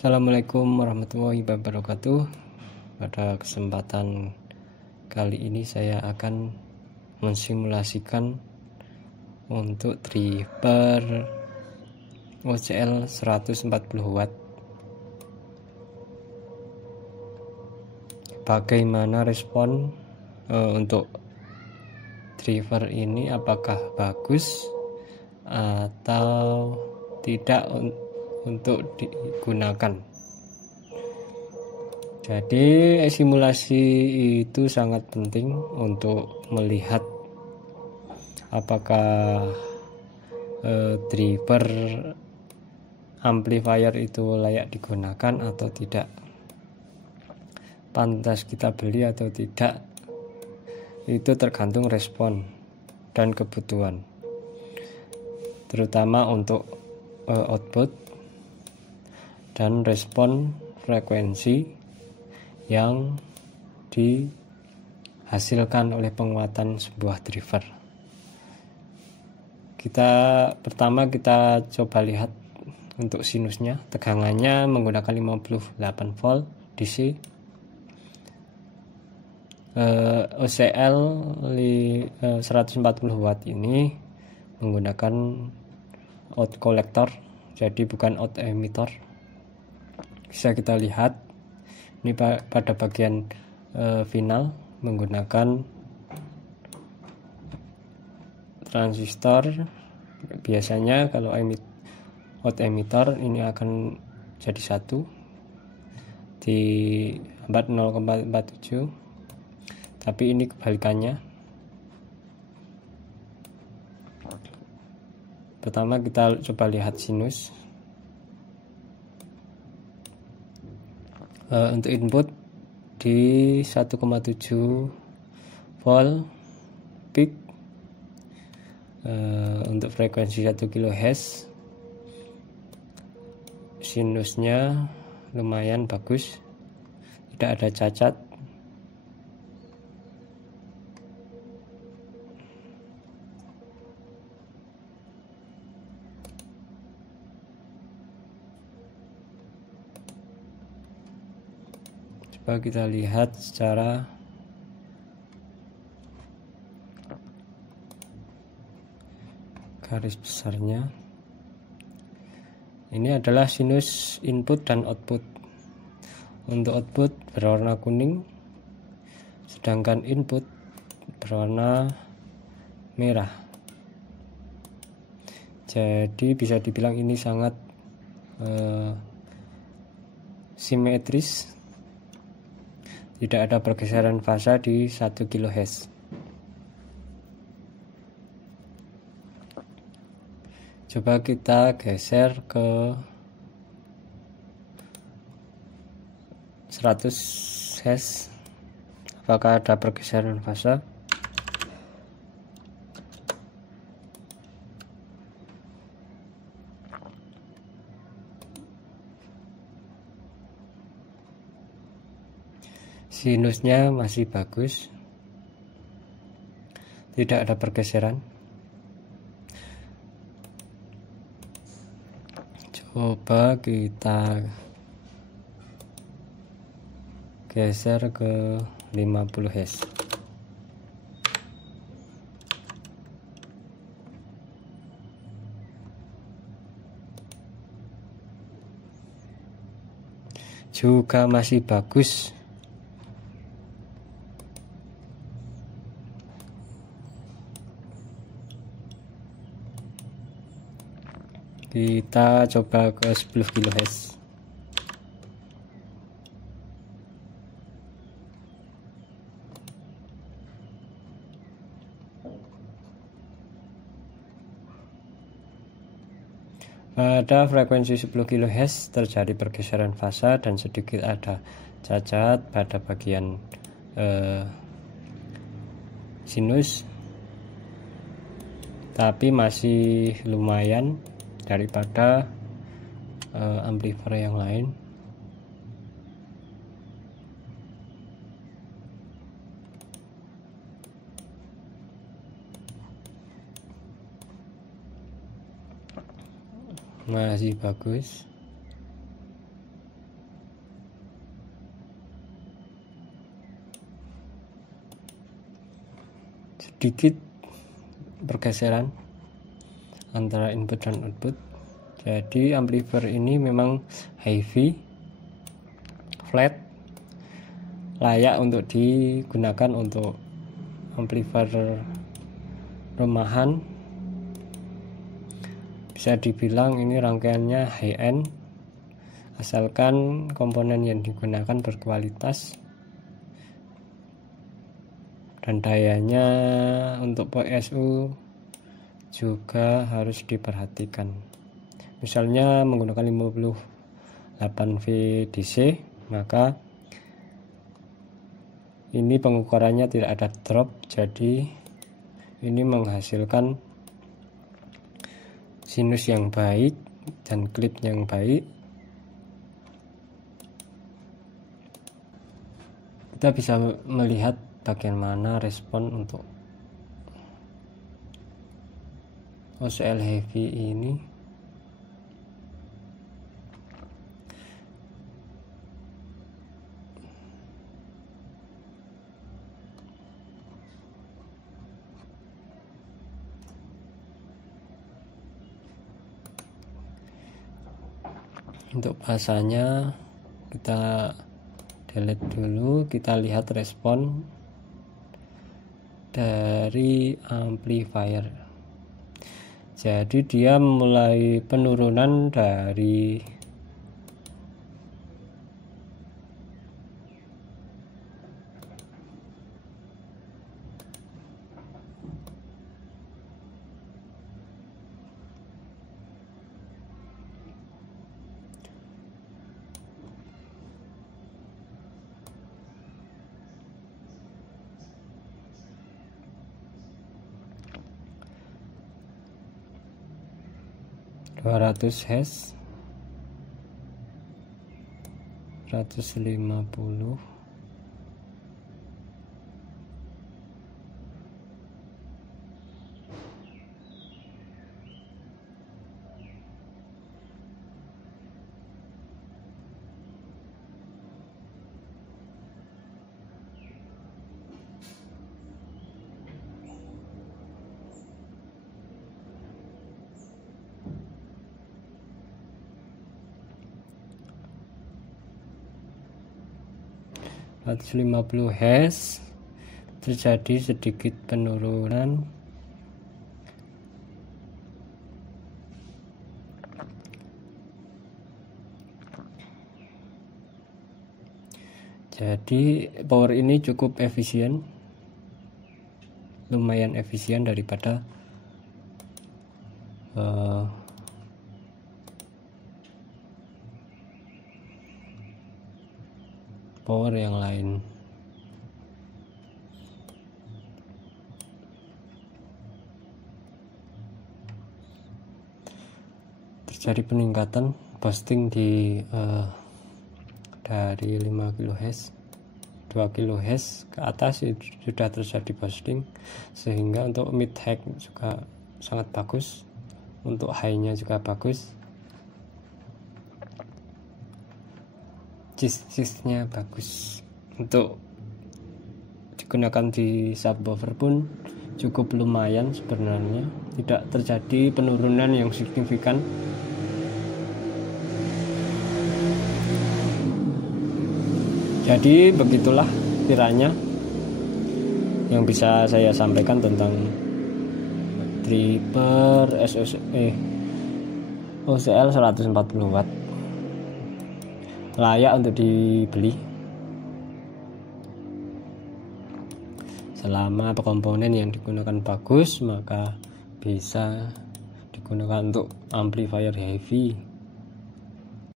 Assalamualaikum warahmatullahi wabarakatuh. Pada kesempatan kali ini saya akan mensimulasikan untuk driver OCL 140 watt. Bagaimana respon untuk driver ini, apakah bagus atau tidak untuk digunakan. Jadi simulasi itu sangat penting untuk melihat apakah driver amplifier itu layak digunakan atau tidak, pantas kita beli atau tidak. Itu tergantung respon dan kebutuhan, terutama untuk output dan respon frekuensi yang dihasilkan oleh penguatan sebuah driver. Pertama kita coba lihat untuk sinusnya. Tegangannya menggunakan 58 volt DC. OCL 140 watt ini menggunakan out collector, jadi bukan out emitter. Bisa kita lihat ini pada bagian final menggunakan transistor. Biasanya kalau out emitter ini akan jadi satu di 0,47, tapi ini kebalikannya. Pertama kita coba lihat sinus. Untuk input di 1,7 volt peak, untuk frekuensi 1 kHz. Sinusnya lumayan bagus, tidak ada cacat. Coba kita lihat secara garis besarnya. Ini adalah sinus input dan output. Untuk output berwarna kuning, sedangkan input berwarna merah. Jadi bisa dibilang ini sangat simetris, tidak ada pergeseran fasa di 1 kHz. Coba kita geser ke 100 Hz, apakah ada pergeseran fasa? Sinusnya masih bagus, tidak ada pergeseran. Coba kita geser ke 50 Hz. Juga masih bagus. Kita coba ke 10 kHz. Pada frekuensi 10 kHz terjadi pergeseran fasa dan sedikit ada cacat pada bagian sinus, tapi masih lumayan daripada amplifier yang lain. Masih bagus. sedikit pergeseran antara input dan output. Jadi amplifier ini memang heavy, flat, layak untuk digunakan untuk amplifier rumahan. Bisa dibilang ini rangkaiannya high end, asalkan komponen yang digunakan berkualitas dan dayanya untuk PSU juga harus diperhatikan. Misalnya menggunakan 58V DC, maka ini pengukurannya tidak ada drop, jadi ini menghasilkan sinus yang baik dan klip yang baik. Kita bisa melihat bagaimana respon untuk OCL heavy ini. Untuk bahasanya kita delete dulu, kita lihat respon dari amplifier. Jadi dia mulai penurunan dari Hz 150, Hz terjadi sedikit penurunan. Jadi power ini cukup efisien, lumayan efisien daripada power yang lain. Terjadi peningkatan boosting di dari 5 kHz 2 kHz ke atas sudah terjadi boosting, sehingga untuk mid high juga sangat bagus, untuk high-nya juga bagus, cis-cisnya bagus. Untuk digunakan di subwoofer pun cukup lumayan sebenarnya, tidak terjadi penurunan yang signifikan. Jadi begitulah kiranya yang bisa saya sampaikan tentang Tripper OCL 140 watt, layak untuk dibeli selama komponen yang digunakan bagus, maka bisa digunakan untuk amplifier heavy.